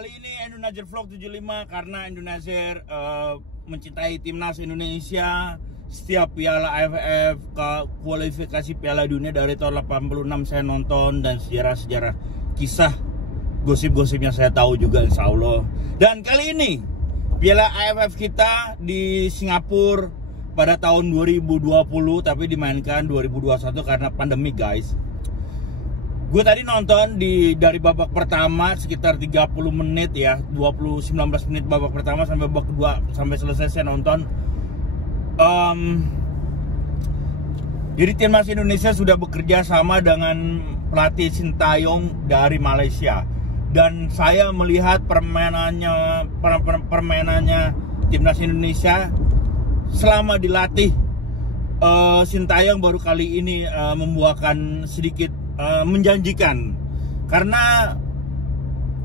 Kali ini Indonesia Vlog 75 karena Indonesia mencintai timnas Indonesia. Setiap Piala AFF ke kualifikasi Piala Dunia dari tahun 86 saya nonton, dan sejarah-sejarah kisah gosip-gosipnya saya tahu juga, insya Allah. Dan kali ini Piala AFF kita di Singapura pada tahun 2020, tapi dimainkan 2021 karena pandemi, guys. Gue tadi nonton dari babak pertama sekitar 30 menit ya, 19 menit babak pertama sampai babak kedua, sampai selesai saya nonton. Jadi timnas Indonesia sudah bekerja sama dengan pelatih Sintayong dari Malaysia, dan saya melihat permainannya timnas Indonesia selama dilatih. Sintayong baru kali ini membuahkan sedikit menjanjikan, karena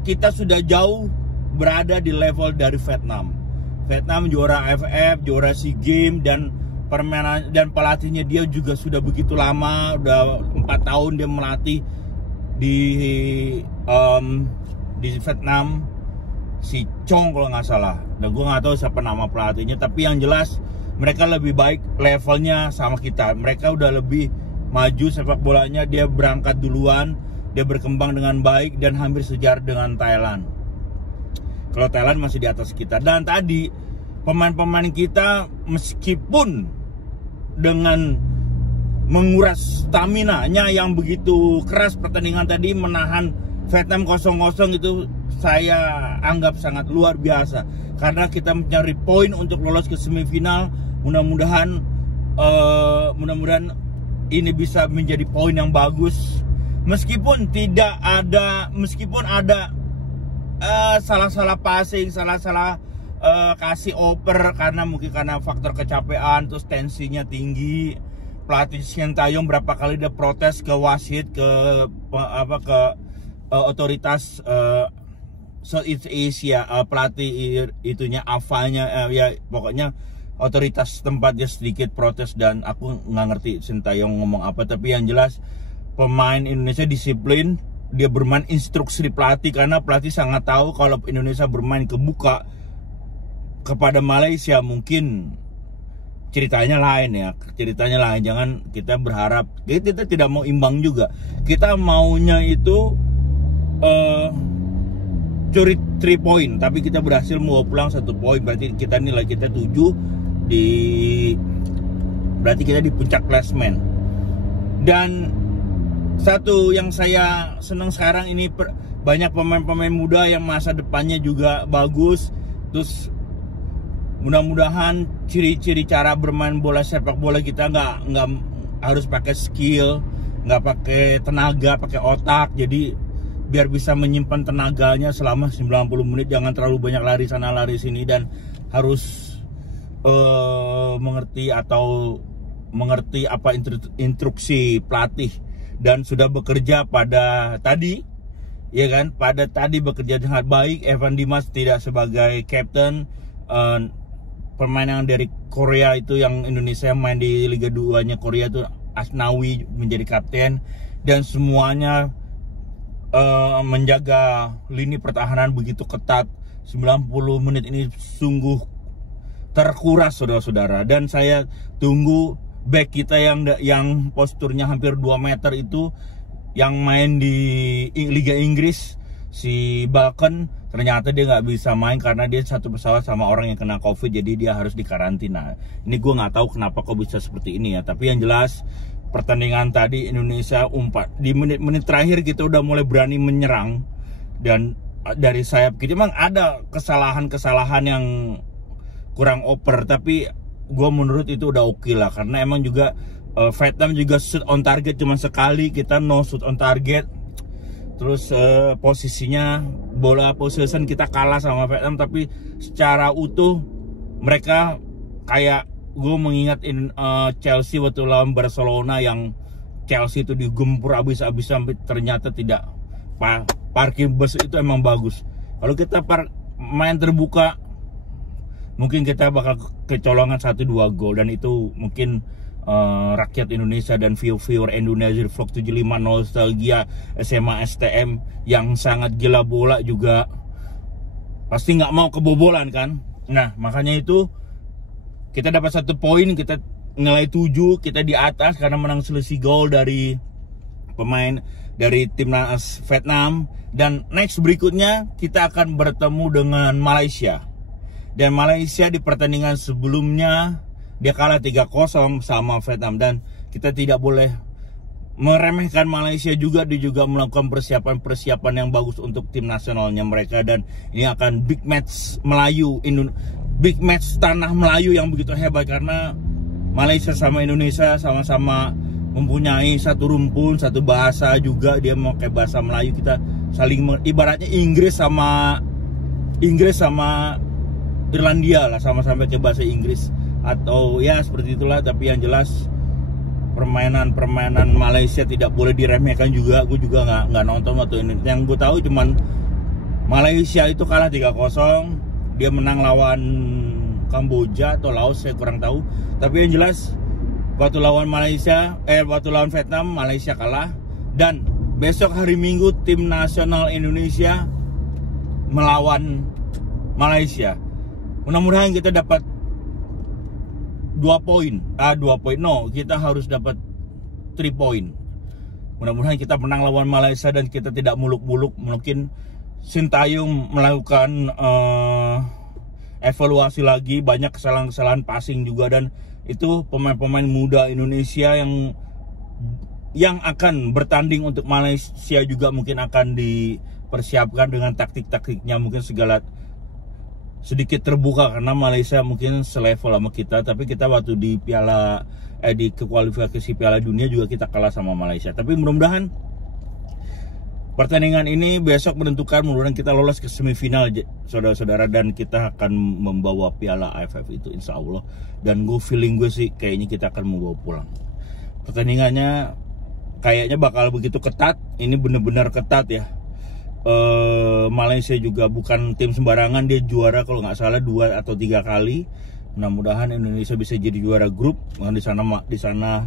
kita sudah jauh berada di level dari Vietnam. Vietnam juara AFF, juara SEA Games, dan permainan dan pelatihnya dia juga sudah begitu lama, udah 4 tahun dia melatih di Vietnam, si Chong kalau nggak salah. Dan gue nggak tahu siapa nama pelatihnya, tapi yang jelas mereka lebih baik levelnya sama kita. Mereka udah lebih maju sepak bolanya, dia berangkat duluan, dia berkembang dengan baik dan hampir sejajar dengan Thailand. Kalau Thailand masih di atas kita. Dan tadi pemain-pemain kita meskipun dengan menguras stamina-nya yang begitu keras, pertandingan tadi menahan Vietnam 0-0 itu saya anggap sangat luar biasa, karena kita mencari poin untuk lolos ke semifinal. Mudah-mudahan ini bisa menjadi poin yang bagus, meskipun ada salah-salah passing, salah-salah kasih oper karena faktor kecapean, terus tensinya tinggi. Pelatih Sintayong berapa kali dia protes ke wasit, ke otoritas Southeast Asia, pelatih itunya AFA-nya, ya pokoknya otoritas tempat dia sedikit protes, dan aku nggak ngerti Sintayong ngomong apa. Tapi yang jelas pemain Indonesia disiplin, dia bermain instruksi pelatih, karena pelatih sangat tahu kalau Indonesia bermain kebuka kepada Malaysia mungkin ceritanya lain ya, jangan kita berharap, kita tidak mau imbang juga, kita maunya itu curi 3 poin, tapi kita berhasil mau pulang 1 poin, berarti kita nilai kita 7 berarti kita di puncak klasmen. Dan satu yang saya senang sekarang ini, banyak pemain-pemain muda yang masa depannya juga bagus. Terus mudah-mudahan ciri-ciri cara bermain bola sepak bola kita nggak harus pakai skill, nggak pakai tenaga, pakai otak. Jadi biar bisa menyimpan tenaganya selama 90 menit, jangan terlalu banyak lari sana lari sini, dan harus mengerti apa instruksi pelatih. Dan sudah bekerja pada tadi, ya kan? Pada tadi bekerja dengan baik. Evan Dimas tidak sebagai captain, pemain yang dari Korea itu, yang Indonesia main di Liga 2-nya Korea itu, Asnawi menjadi kapten, dan semuanya menjaga lini pertahanan begitu ketat. 90 menit ini sungguh terkuras, saudara-saudara. Dan saya tunggu back kita yang posturnya hampir 2 meter itu, yang main di Liga Inggris, si Balkan. Ternyata dia nggak bisa main karena dia satu pesawat sama orang yang kena COVID, jadi dia harus dikarantina. Ini gue nggak tahu kenapa kok bisa seperti ini ya. Tapi yang jelas pertandingan tadi Indonesia di menit-menit terakhir kita udah mulai berani menyerang, dan dari sayap kita memang ada kesalahan yang kurang oper, tapi gue menurut itu udah oke lah, karena emang juga Vietnam juga shoot on target cuma sekali, kita no shoot on target. Terus posisinya, bola possession kita kalah sama Vietnam, tapi secara utuh mereka kayak, gue mengingat Chelsea waktu lawan Barcelona, yang Chelsea itu digempur habis-habisan, ternyata tidak. Parkir bus itu emang bagus. Kalau kita main terbuka, mungkin kita bakal kecolongan 1-2 gol, dan itu mungkin rakyat Indonesia dan viewer Indonesia Vlog 75 nostalgia SMA STM yang sangat gila bola juga pasti nggak mau kebobolan kan. Nah makanya itu kita dapat 1 poin, kita nilai 7, kita di atas karena menang selisih gol dari pemain dari timnas Vietnam. Dan next berikutnya kita akan bertemu dengan Malaysia. Dan Malaysia di pertandingan sebelumnya dia kalah 3-0 sama Vietnam, dan kita tidak boleh meremehkan Malaysia juga. Dia juga melakukan persiapan yang bagus untuk tim nasionalnya mereka, dan ini akan big match Melayu, big match tanah Melayu yang begitu hebat karena Malaysia sama Indonesia sama-sama mempunyai satu rumpun, satu bahasa juga. Dia mau kayak bahasa Melayu, kita saling ibaratnya Inggris sama Irlandia lah, sama-sama ke bahasa Inggris atau ya seperti itulah. Tapi yang jelas permainan Malaysia tidak boleh diremehkan juga. Gue juga nggak nonton atau ini. Yang gue tahu cuman Malaysia itu kalah 3-0. Dia menang lawan Kamboja atau Laos, saya kurang tahu. Tapi yang jelas waktu lawan Vietnam, Malaysia kalah. Dan besok hari Minggu tim nasional Indonesia melawan Malaysia. Mudah-mudahan kita dapat 2 poin. Kita harus dapat 3 poin. Mudah-mudahan kita menang lawan Malaysia dan kita tidak muluk-muluk. Mungkin Sintayong melakukan evaluasi lagi, banyak kesalahan-kesalahan passing juga, dan itu pemain-pemain muda Indonesia yang akan bertanding untuk Malaysia juga mungkin akan dipersiapkan dengan taktik-taktiknya, mungkin segala sedikit terbuka karena Malaysia mungkin selevel sama kita. Tapi kita waktu di kualifikasi Piala Dunia juga kita kalah sama Malaysia. Tapi mudah-mudahan pertandingan ini besok menentukan, mudah-mudahan kita lolos ke semifinal saudara-saudara, dan kita akan membawa Piala AFF itu insya Allah. Dan feeling gue sih kayaknya kita akan membawa pulang. Pertandingannya kayaknya bakal begitu ketat. Ini benar-benar ketat ya. Malaysia juga bukan tim sembarangan, dia juara kalau nggak salah 2 atau 3 kali. Mudah-mudahan Indonesia bisa jadi juara grup. Di sana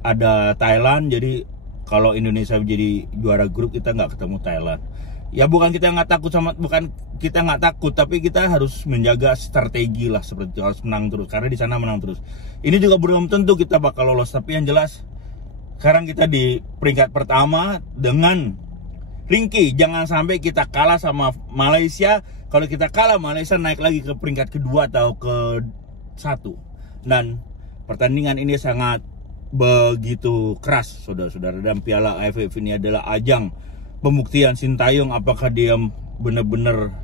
ada Thailand, jadi kalau Indonesia menjadi juara grup kita nggak ketemu Thailand. Ya bukan kita nggak takut, tapi kita harus menjaga strategi lah, seperti harus menang terus karena di sana menang terus. Ini juga belum tentu kita bakal lolos, tapi yang jelas sekarang kita di peringkat pertama dengan ringkih. Jangan sampai kita kalah sama Malaysia. Kalau kita kalah, Malaysia naik lagi ke peringkat kedua atau ke 1. Dan pertandingan ini sangat begitu keras saudara-saudara, dan Piala AFF ini adalah ajang pembuktian Sintayong apakah dia benar-benar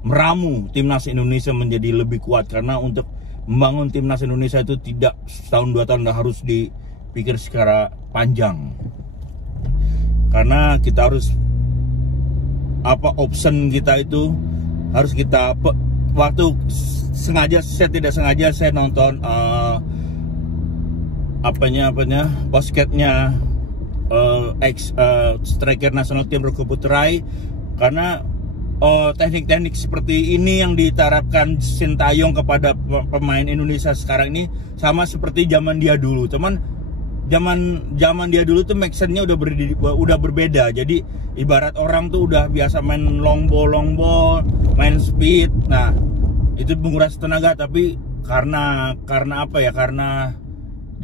meramu timnas Indonesia menjadi lebih kuat. Karena untuk membangun timnas Indonesia itu tidak setahun 2 tahun, harus dipikir secara panjang. Karena kita harus option kita itu harus kita waktu tidak sengaja saya nonton basketnya striker nasional tim Roko Putrai, karena teknik-teknik seperti ini yang diterapkan Sintayong kepada pemain Indonesia sekarang ini sama seperti zaman dia dulu. Cuman zaman dia dulu tuh actionnya udah berbeda. Jadi ibarat orang tuh udah biasa main long ball, main speed. Nah, itu menguras tenaga. Tapi karena apa ya? Karena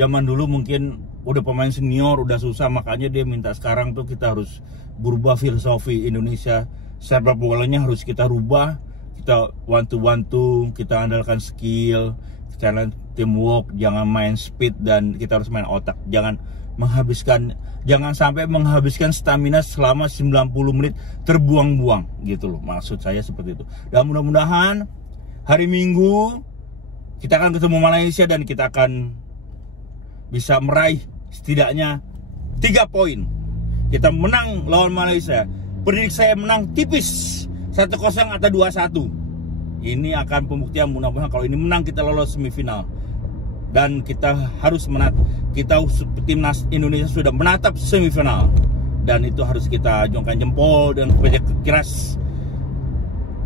zaman dulu mungkin udah pemain senior, udah susah, makanya dia minta sekarang tuh kita harus berubah filosofi Indonesia. Sepak bolanya harus kita rubah. Kita one to, kita andalkan skill, sekarang teamwork, jangan main speed, dan kita harus main otak. Jangan sampai menghabiskan stamina selama 90 menit terbuang-buang gitu loh. Maksud saya seperti itu. Dan mudah-mudahan hari Minggu kita akan ketemu Malaysia dan kita akan bisa meraih setidaknya 3 poin. Kita menang lawan Malaysia. Prediksi saya menang tipis 1-0 atau 2-1. Ini akan pembuktian, mudah-mudahan kalau ini menang kita lolos semifinal. Dan kita harus timnas Indonesia sudah menatap semifinal. Dan itu harus kita jongkan jempol dan kerja keras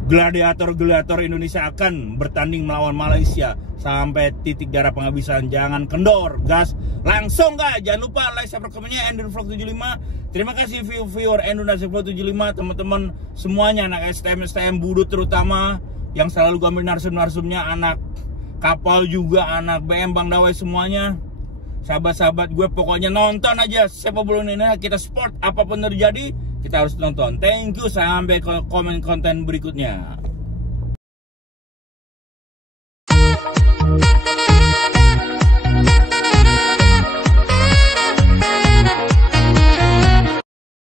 gladiator Indonesia akan bertanding melawan Malaysia sampai titik darah penghabisan. Jangan kendor, gas langsung guys. Jangan lupa like, subscribe, komennya Endun Vlog 75. Terima kasih viewer Endun Vlog 75, teman-teman semuanya, anak STM Budut terutama yang selalu gambar narsum-narsumnya, anak kapal juga, anak BM Bang Dawai semuanya. Sahabat-sahabat gue, pokoknya nonton aja sepak bola Indonesia, kita sport apapun terjadi kita harus nonton. Thank you, sampai komen konten berikutnya.